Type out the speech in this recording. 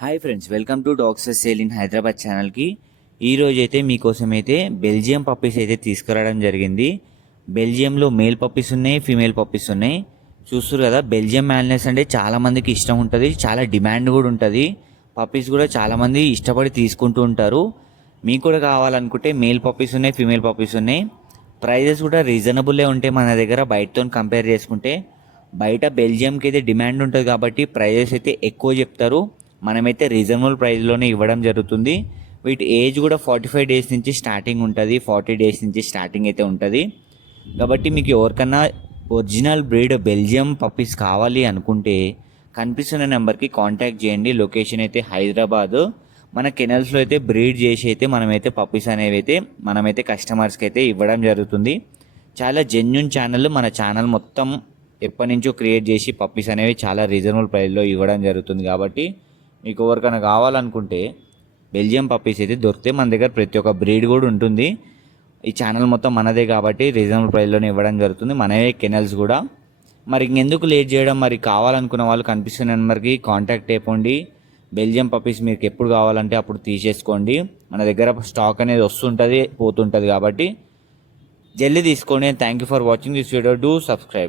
Hi friends, welcome to dogs sale in Hyderabad ఛానల్కి. ఈరోజు అయితే మీకోసం అయితే బెల్జియం పప్పీస్ అయితే తీసుకురావడం జరిగింది. బెల్జియంలో మేల్ పప్పీస్ ఉన్నాయి, ఫీమేల్ పప్పీస్ ఉన్నాయి. చూస్తారు కదా, బెల్జియం మ్యాల్నెస్ అంటే చాలామందికి ఇష్టం ఉంటుంది, చాలా డిమాండ్ కూడా ఉంటుంది. పప్పీస్ కూడా చాలామంది ఇష్టపడి తీసుకుంటూ ఉంటారు. మీకు కూడా కావాలనుకుంటే మేల్ పప్పీస్ ఉన్నాయి, ఫీమేల్ పప్పీస్ ఉన్నాయి. ప్రైజెస్ కూడా రీజనబుల్లే ఉంటాయి మన దగ్గర బయటతో కంపేర్ చేసుకుంటే. బయట బెల్జియంకి అయితే డిమాండ్ ఉంటుంది కాబట్టి ప్రైజెస్ అయితే ఎక్కువ చెప్తారు. మనమైతే రీజనబుల్ ప్రైస్లోనే ఇవ్వడం జరుగుతుంది. వీటి ఏజ్ కూడా 45 డేస్ నుంచి స్టార్టింగ్ ఉంటుంది, 40 డేస్ నుంచి స్టార్టింగ్ అయితే ఉంటుంది. కాబట్టి మీకు ఎవరికన్నా ఒరిజినల్ బ్రీడ్ బెల్జియం పప్పీస్ కావాలి అనుకుంటే కనిపిస్తున్న నెంబర్కి కాంటాక్ట్ చేయండి. లొకేషన్ అయితే హైదరాబాద్. మన కెనల్స్లో అయితే బ్రీడ్ చేసి అయితే మనమైతే పప్పీస్ అనేవి అయితే మనమైతే కస్టమర్స్కి అయితే ఇవ్వడం జరుగుతుంది. చాలా జెన్యున్ ఛానల్. మన ఛానల్ మొత్తం ఎప్పటి నుంచో క్రియేట్ చేసి పప్పీస్ అనేవి చాలా రీజనబుల్ ప్రైస్లో ఇవ్వడం జరుగుతుంది. కాబట్టి మీకు ఎవరికైనా కావాలనుకుంటే బెల్జియం పప్పీస్ అయితే దొరికితే మన దగ్గర ప్రతి ఒక్క బ్రీడ్ కూడా ఉంటుంది. ఈ ఛానల్ మొత్తం మనదే కాబట్టి రీజనబుల్ ప్రైస్లోనే ఇవ్వడం జరుగుతుంది. మనమే కెనల్స్ కూడా. మరి ఇంకెందుకు లేట్ చేయడం, మరి కావాలనుకున్న వాళ్ళు కనిపిస్తున్న నెంబర్కి కాంటాక్ట్ అయిపోండి. బెల్జియం పప్పీస్ మీకు ఎప్పుడు కావాలంటే అప్పుడు తీసేసుకోండి. మన దగ్గర స్టాక్ అనేది వస్తుంటుంది, పోతుంటుంది. కాబట్టి జల్దీ తీసుకోండి. Thank you for watching this video. Do subscribe.